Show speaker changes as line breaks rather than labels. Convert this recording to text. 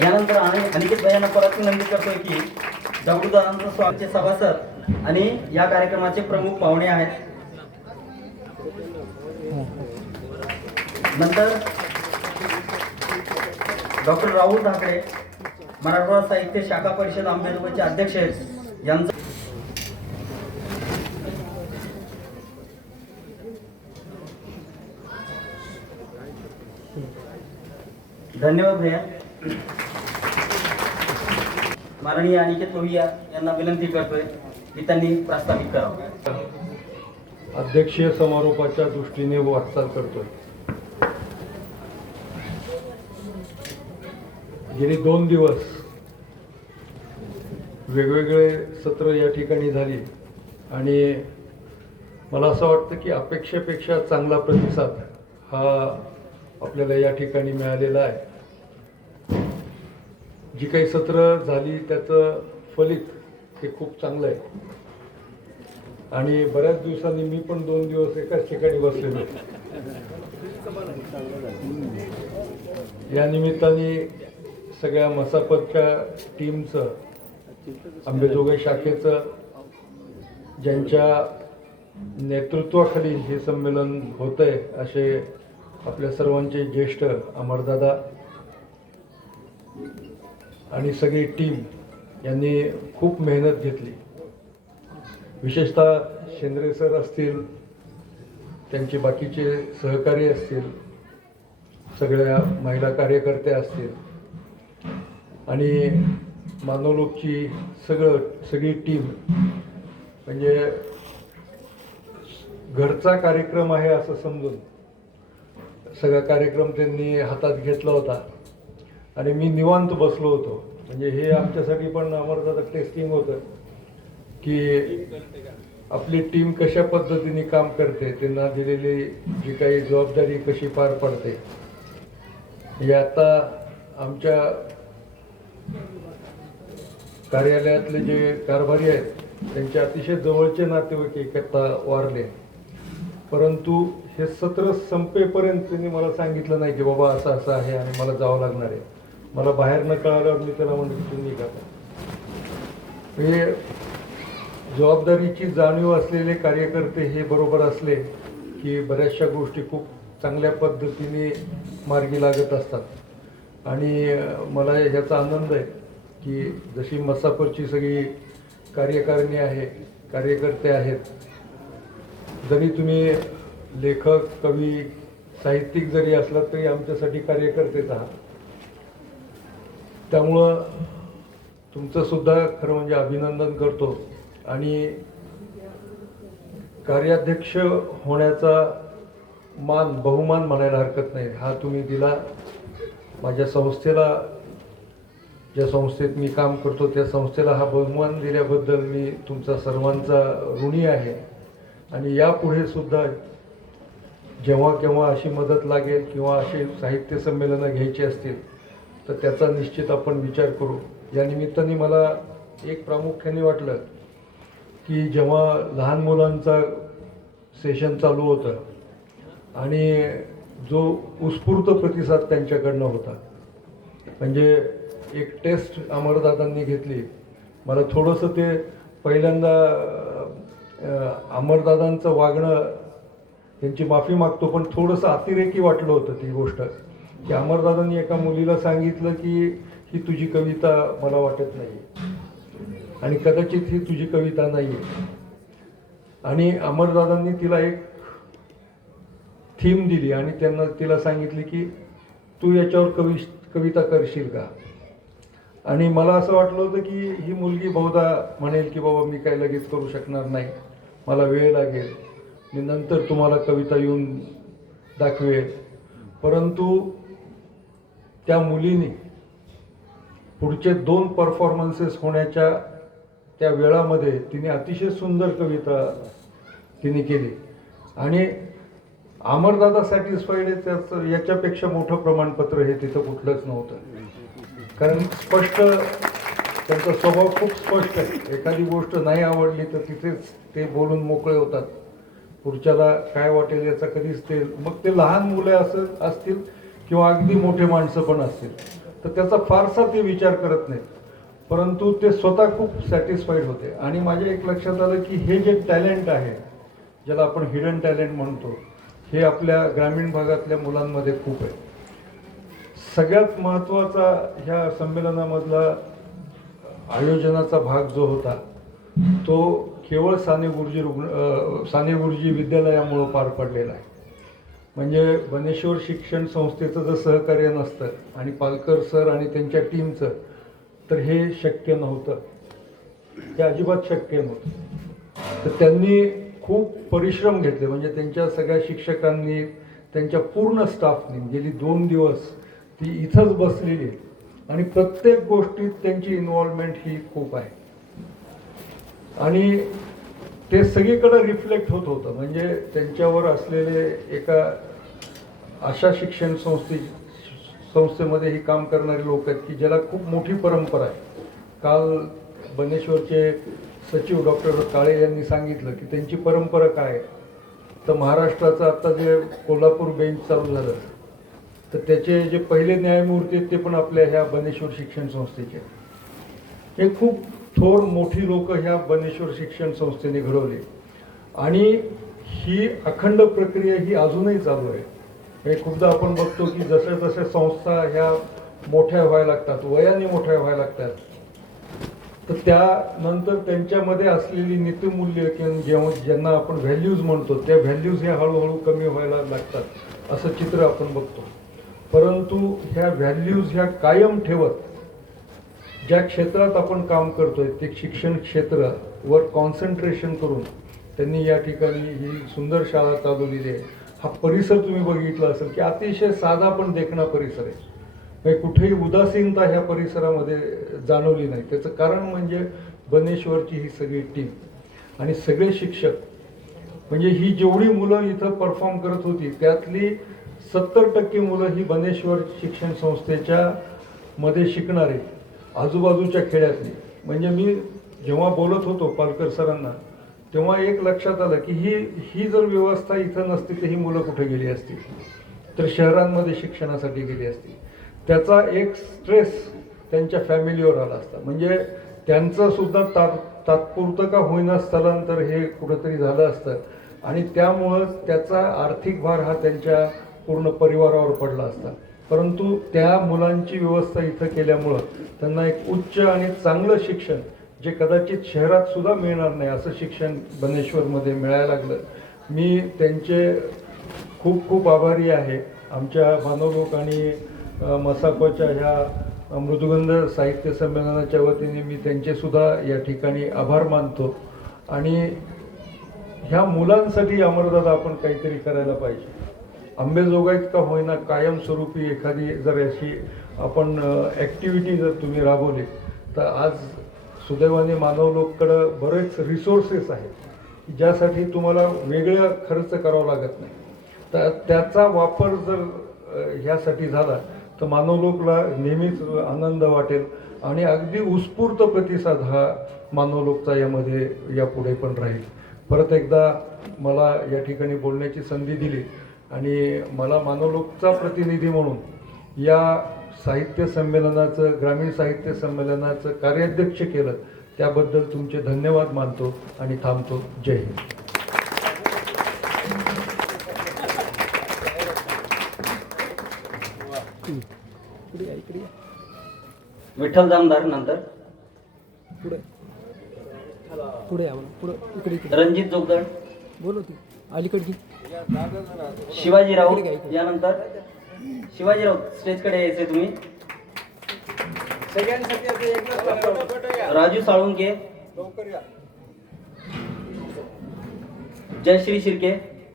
यानंतर आणि अनिकेत भाईंना परत विनंती करतोय की दगडूदारांचं स्वामीचे सभासद आणि या कार्यक्रमाचे प्रमुख पाहुणे आहेत. नंतर डॉक्टर राहुल ठाकरे मराठवाडा साहित्य शाखा परिषद आंबेडकरचे अध्यक्ष आहेत. यांचं धन्यवाद भैया. माननीय अनिकेत लोहिया यांना विनंती करतोय की त्यांनी प्रास्ताविक करावं.
अध्यक्षीय समारोपाच्या दृष्टीने वाटचाल करतोय. गेले दोन दिवस वेगवेगळे सत्र या ठिकाणी झाली. आणि मला असं वाटतं की अपेक्षेपेक्षा चांगला प्रतिसाद हा आपल्याला या ठिकाणी मिळालेला आहे. जी काही सत्र झाली त्याचं फलित हे खूप चांगलं आहे. आणि बऱ्याच दिवसांनी मी पण दोन दिवस एकाच ठिकाणी बसलेलो. या निमित्ताने सगळ्या मसापतच्या टीमचं आंबेजोगाई शाखेचं ज्यांच्या नेतृत्वाखाली हे संमेलन होतंय असे आपल्या सर्वांचे ज्येष्ठ अमरदादा आणि सगळी टीम यांनी खूप मेहनत घेतली. विशेषतः शेंद्रे सर असतील त्यांचे बाकीचे सहकारी असतील सगळ्या महिला कार्यकर्त्या असतील आणि मानवलोकची सगळं सगळी टीम म्हणजे घरचा कार्यक्रम आहे असं समजून. सगळा कार्यक्रम त्यांनी हातात घेतला होता. आणि मी निवांत बसलो होतो. म्हणजे हे आमच्यासाठी पण अमरदादा टेस्टिंग होतं. की आपली टीम कशा पद्धतीने काम करते त्यांना दिलेली जी काही जबाबदारी कशी पार पडते. हे आता आमच्या कार्यालयातले जे कारभारी आहेत त्यांचे अतिशय जवळचे नातेवाईक एकता वारले. परंतु हे सत्र संपेपर्यंत त्यांनी मला सांगितलं नाही की बाबा असं असं आहे आणि मला जावं लागणार आहे. मला बाहेर न कळाल्यावर मी त्याला म्हणतो की तुम्ही निघा. हे जबाबदारीची जाणीव असलेले कार्यकर्ते हे बरोबर असले की बऱ्याचशा गोष्टी खूप चांगल्या पद्धतीने मार्गी लागत असतात. आणि मला ह्याचा आनंद आहे की जशी मसाफरची सगळी कार्यकारिणी आहे कार्यकर्ते आहेत जरी तुम्ही लेखक कवी साहित्यिक जरी असलात तरी आमच्यासाठी कार्यकर्तेच आहात. त्यामुळं तुमचंसुद्धा खरं म्हणजे अभिनंदन करतो. आणि कार्याध्यक्ष होण्याचा मान बहुमान म्हणायला हरकत नाही. हा तुम्ही दिला. माझ्या संस्थेला ज्या संस्थेत मी काम करतो त्या संस्थेला हा बहुमान दिल्याबद्दल मी तुमचा सर्वांचा ऋणी आहे. आणि यापुढे सुद्धा जेव्हा केव्हा अशी मदत लागेल किंवा अशी साहित्य संमेलनं घ्यायची असतील तर त्याचा निश्चित आपण विचार करू. या निमित्ताने मला एक प्रामुख्याने वाटलं की जेव्हा लहान मुलांचा सेशन चालू होतं आणि जो उत्स्फूर्त प्रतिसाद त्यांच्याकडनं होता. म्हणजे एक टेस्ट अमरदादांनी घेतली. मला थोडंसं ते पहिल्यांदा अमरदादांचं वागणं त्यांची माफी मागतो पण थोडंसं अतिरेकी वाटलं होतं ती गोष्ट. की अमरदादांनी एका मुलीला सांगितलं की ही तुझी कविता मला वाटत नाही आणि कदाचित ही तुझी कविता नाही आहे आणि अमरदादांनी तिला एक थीम दिली आणि त्यांना तिला सांगितले की तू याच्यावर कवि कविता करशील का? आणि मला असं वाटलं होतं की ही मुलगी बहुधा म्हणेल की बाबा मी काही लगेच करू शकणार नाही मला वेळ लागेल मी नंतर तुम्हाला कविता येऊन दाखवेल. परंतु त्या मुलीने पुढचे दोन परफॉर्मन्सेस होण्याच्या त्या वेळामध्ये तिने अतिशय सुंदर कविता तिने केली. आणि अमरदादा सॅटिस्फाईड आहे त्याचं याच्यापेक्षा मोठं प्रमाणपत्र हे तिथं कुठलंच नव्हतं. कारण स्पष्ट त्यांचा स्वभाव खूप स्पष्ट आहे. एखादी गोष्ट नाही आवडली तर तिथेच ते बोलून मोकळे होतात. पुढच्याला काय वाटेल याचा कधीच ते मग ते लहान मुलं असं असतील किंवा अगदी मोठे माणसं पण असतील. तर त्याचा फारसा ते विचार करत नाहीत. परंतु ते स्वतः खूप सॅटिस्फाईड होते. आणि माझ्या एक लक्षात आलं की हे जे टॅलेंट आहे ज्याला आपण हिडन टॅलेंट म्हणतो हे आपल्या ग्रामीण भागातल्या मुलांमध्ये खूप आहे. सगळ्यात महत्त्वाचा ह्या संमेलनामधला आयोजनाचा भाग जो होता तो केवळ साने गुरुजी रुग्ण साने गुरुजी विद्यालयामुळं पार पडलेला आहे. म्हणजे बनेश्वर शिक्षण संस्थेचं जर सहकार्य नसतं आणि पालकर सर आणि त्यांच्या टीमचं तर हे शक्य नव्हतं. ते अजिबात शक्य नव्हतं. तर त्यांनी खूप परिश्रम घेतले. म्हणजे त्यांच्या सगळ्या शिक्षकांनी त्यांच्या पूर्ण स्टाफनी गेली दोन दिवस ती इथंच बसलेली आहे. आणि प्रत्येक गोष्टीत त्यांची इन्व्हॉल्वमेंट ही खूप आहे. आणि ते सगळीकडे रिफ्लेक्ट होत होतं. म्हणजे त्यांच्यावर असलेले एका अशा शिक्षण संस्थे संस्थेमध्ये ही काम करणारे लोक आहेत की ज्याला खूप मोठी परंपरा आहे. काल बनेश्वरचे सचिव डॉक्टर काळे यांनी सांगितलं की त्यांची परंपरा काय तर महाराष्ट्राचं आता जे कोल्हापूर बेंच चालू झालं तर त्याचे जे पहिले न्यायमूर्ती आहेत ते पण आपल्या ह्या बनेश्वर शिक्षण संस्थेचे हे खूप थोर मोठी लोक ह्या बनेश्वर शिक्षण संस्थेने घडवली. आणि ही अखंड प्रक्रिया ही अजूनही चालू आहे. हे खूपदा आपण बघतो की जसे जसे संस्था ह्या मोठ्या व्हायला लागतात वयाने मोठ्या व्हायला लागतात. तर त्यानंतर त्यांच्यामध्ये असलेली नीतिमूल्य किंवा जेव्हा ज्यांना आपण व्हॅल्यूज म्हणतो त्या व्हॅल्यूज ह्या हळूहळू कमी व्हायला लागतात असं चित्र आपण बघतो. परंतु ह्या व्हॅल्यूज ह्या कायम ठेवत ज्या क्षेत्रात आपण काम करतोय ते शिक्षण क्षेत्रावर कॉन्सन्ट्रेशन करून त्यांनी या ठिकाणी ही सुंदर शाळा चालवलेली आहे. हा परिसर तुम्ही बघितला असेल की अतिशय साधा पण देखणा परिसर आहे. काही कुठेही उदासीनता ह्या परिसरामध्ये जाणवली नाही. त्याचं कारण म्हणजे बनेश्वरची ही सगळी टीम आणि सगळे शिक्षक. म्हणजे ही जेवढी मुलं इथं परफॉर्म करत होती त्यातली सत्तर टक्के मुलं ही बनेश्वर शिक्षण संस्थेच्या मध्ये शिकणारे आजूबाजूच्या खेड्यातली. म्हणजे मी जेव्हा बोलत होतो पालकर सरांना तेव्हा एक लक्षात आलं की ही ही जर व्यवस्था इथं नसती तर ही मुलं कुठे गेली असती? तर शहरांमध्ये शिक्षणासाठी गेली असती. त्याचा एक स्ट्रेस त्यांच्या फॅमिलीवर आला असता. म्हणजे त्यांचं सुद्धा तात तात्पुरतं का होईना स्थलांतर हे कुठंतरी झालं असतं. आणि त्यामुळं त्याचा आर्थिक भार हा त्यांच्या पूर्ण परिवारावर पडला असता. परंतु त्या मुलांची व्यवस्था इथं केल्यामुळं त्यांना एक उच्च आणि चांगलं शिक्षण जे कदाचित शहरात सुद्धा मिळणार नाही असं शिक्षण बनेश्वरमध्ये मिळायला लागलं. मी त्यांचे खूप खूप आभारी आहे. आमच्या मानवलोक आणि मसाकोच्या ह्या मृदुगंध साहित्य संमेलनाच्या वतीने मी त्यांचेसुद्धा या ठिकाणी आभार मानतो. आणि ह्या मुलांसाठी अमरदादा आपण काहीतरी करायला पाहिजे. आंबेजोगाईत का होईना कायमस्वरूपी एखादी जर अशी आपण ॲक्टिव्हिटी जर तुम्ही राबवली तर आज सुदैवाने मानवलोककडं बरेच रिसोर्सेस आहेत ज्यासाठी तुम्हाला वेगळा खर्च करावा लागत नाही. तर त्याचा वापर जर ह्यासाठी झाला तर मानवलोकला नेहमीच आनंद वाटेल आणि अगदी उत्स्फूर्त प्रतिसाद हा मानवलोकचा यामध्ये यापुढे पण राहील. परत एकदा मला या ठिकाणी बोलण्याची संधी दिली आणि मला मानवलोकचा प्रतिनिधी म्हणून या साहित्य संमेलनाचं ग्रामीण साहित्य संमेलनाचं कार्याध्यक्ष केलं त्याबद्दल तुमचे धन्यवाद मानतो आणि थांबतो. जय हिंद.
या, इकडे या.
विठ्ठल जामदार नंतर?
पुढे. पुढे या पुढे इकडे इकडे.
रणजित जोगदळ?
बोलो ती अलीकडची.
शिवाजी राऊत
इकडे इकडे.
यानंतर? शिवाजी राऊत स्टेजकडे यायचे तुम्ही. राजू साळुंके. जयश्री शिर्के.